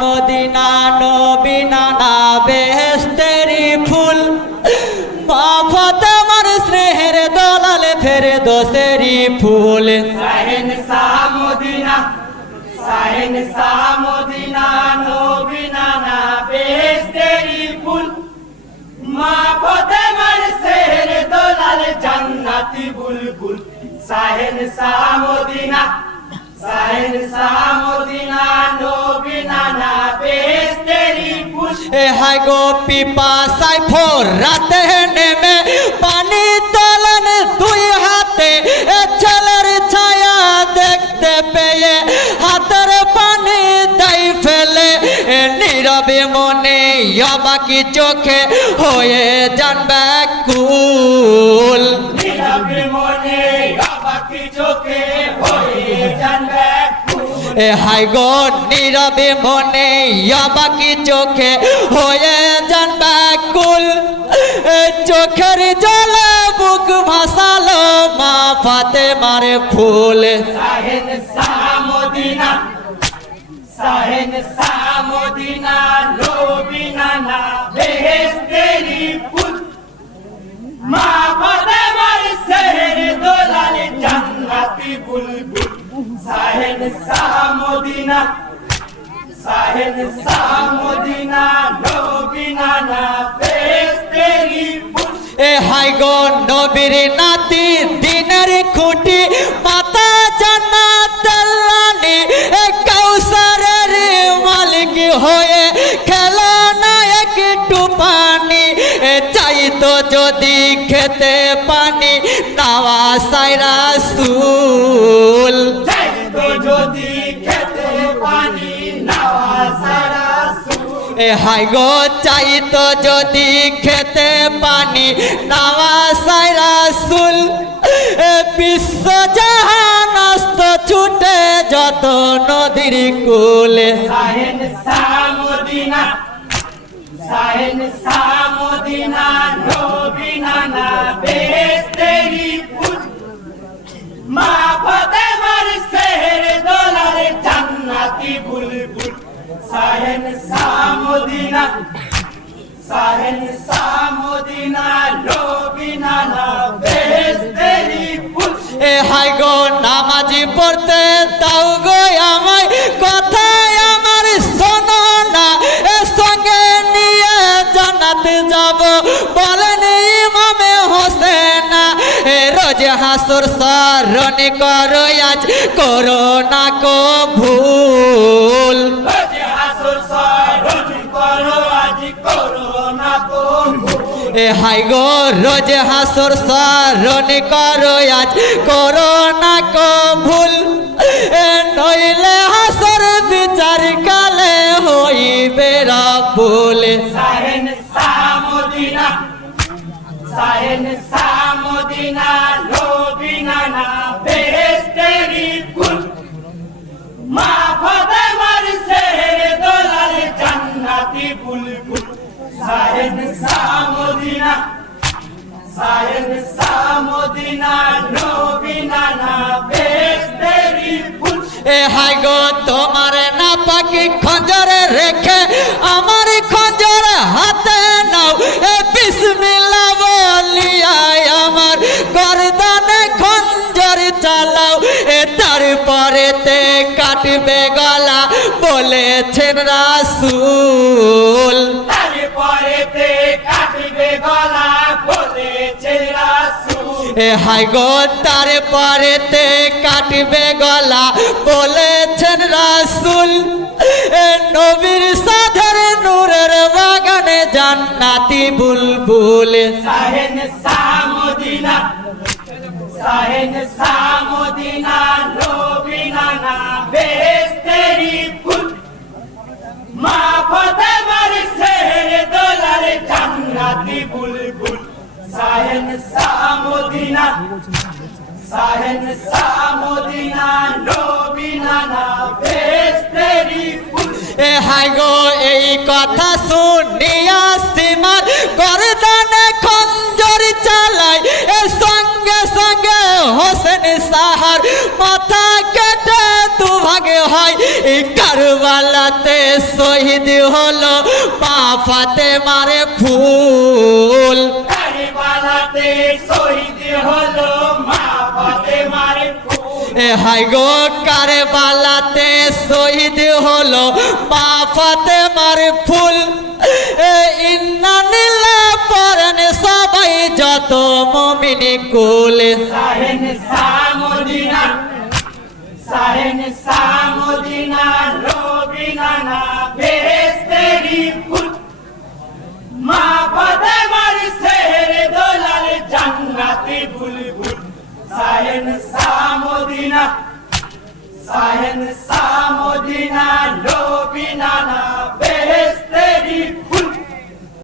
Medina নবীনা না বেহেস্তেরি ফুল। মাফত আমার স্নেহের দলালে ফেরে দোষেরি ফুল। সাহেন সামদিনা সাহেন সামদিনা নবিনা না বেহেশতেরি ফুল। মা ফতেমার শের দোলাল জান্নাতি বুলবুল। সাহেন সামদিনা সাহেন সামদিনা নবিনা না বেহেশতেরি ফুল এ হাই গো পিপাসাই ফোর রাতে নেমে পানি তোলেন দুই হাতে। এ ছেলের ছায়া দেখতে পেয়ে হাতের পানি দেই ফেলে। এ নীরবে মনে অবাকি চোখে হয়ে জানবে কুল নীরবে মনে অবাকি চোখে হয়ে এ হাই গো, নীরবে মনে অবাকি চোখে হয়ে জানবা কুল এ চোখের জলে বুক ভাসালো মা ফাতে মারে ফুল। সাহেন সামদিনা সাহেন সামদিনা, লোবিনা না ফুল। মা ফাতেমার শহর দোলাল জান্নাতি বুলবুল। সাহেন সামদিনা সাহেন সামদিনা লোবিনা না বেহেশতেরি এ হাই গো নবীর নাতি দিনের খুঁটি মাতা জান্নাত রানী এ কাউসারের মালিক হয়ে খেলো না একটু পানি। এ চাইতো যদি খেতে পানি নাওয়া সাইরা সুল যদি খেতে পানি নাওয়া সারা হাই গো চাইতো যদি খেতে পানি নাওয়া সাইরা সুল এ বিশ্ব জাহান অস্ত ছুটে যত নদীর কুলে। সাহেন সামদিনা সাহেন সামদিনা সাহেন সামদিনা সাহেন সামদিনা নবিনা না বেস্তেরি ফুল এ হাই গো নামাজি পড়তে তাও গো আমায় কথায় আমার শোনো না এ সঙ্গে নিয়ে জানাতে যাব বলেন ইমামে হোসেনা এ রোজ হাসুর স্মরণ করো আজ করো না কো ভুল। এ হাই গো, রোজ হাসর স্মরণ করো আজ। করো না কো ভুল, এ নইলে হাসর বিচার কালে হইবে রাবুল। সাহেন সামদিনা সাহেন সামদিনা লোবিনা না বেহেশতেরি ফুল মা দোলাল জান্নাতি সাহেন সামদিনা সাহেন সামদিনা লোবিনা না বেহেশতেরি ফুল। এ হাই গো তোমার না পাকি খঞ্জরে রেখে আমার খঞ্জর হাতে নাও। এ বিসমিল্লাহ বলিয়ায় আমার গরদানে খঞ্জর চালাও। এ তারপরে তে কাটবে গলা বলেছেন রাসূল। তারপরেতে কাটবে গলা বলেছে এ হাই গো তারপরে তে কাটবে গলা বলেছেন রাসূল। এ নবীর সাধের নূরের বাগানে জান্নাতি বুলবুল। সাহেন সামদিনা সাহেন সামদিনা লোবিনা না বেস্তেরি ফুল। মা ফাতেমার এ হাই গো এই কথা শুনিয়া সীমার গরদানে খঞ্জর চালায় এ সঙ্গে সঙ্গে হোসেন সাহার মাথা কেটে দু ভাগে হয়। এই কারবালাতে শহীদ হলো মা ফাতে মারে ফুল। কারিবালাতে শহীদ হাই গো কারবালাতে শহীদ হলো মা ফাতে মারে ফুল। এ ইন্নানিল্লা পরেন সবাই যত মমিনি কুল। সাহেন সামদিনা সাহেন সামদিনা রবিনা না বেহেস্তেরি ফুল। মা ফাতেমার শের দোলাল জান্নাতি বুলবুল। সাহেনসা মদিনা সাহেনসা মদিনা লোবিনা না বেহেস্তেরি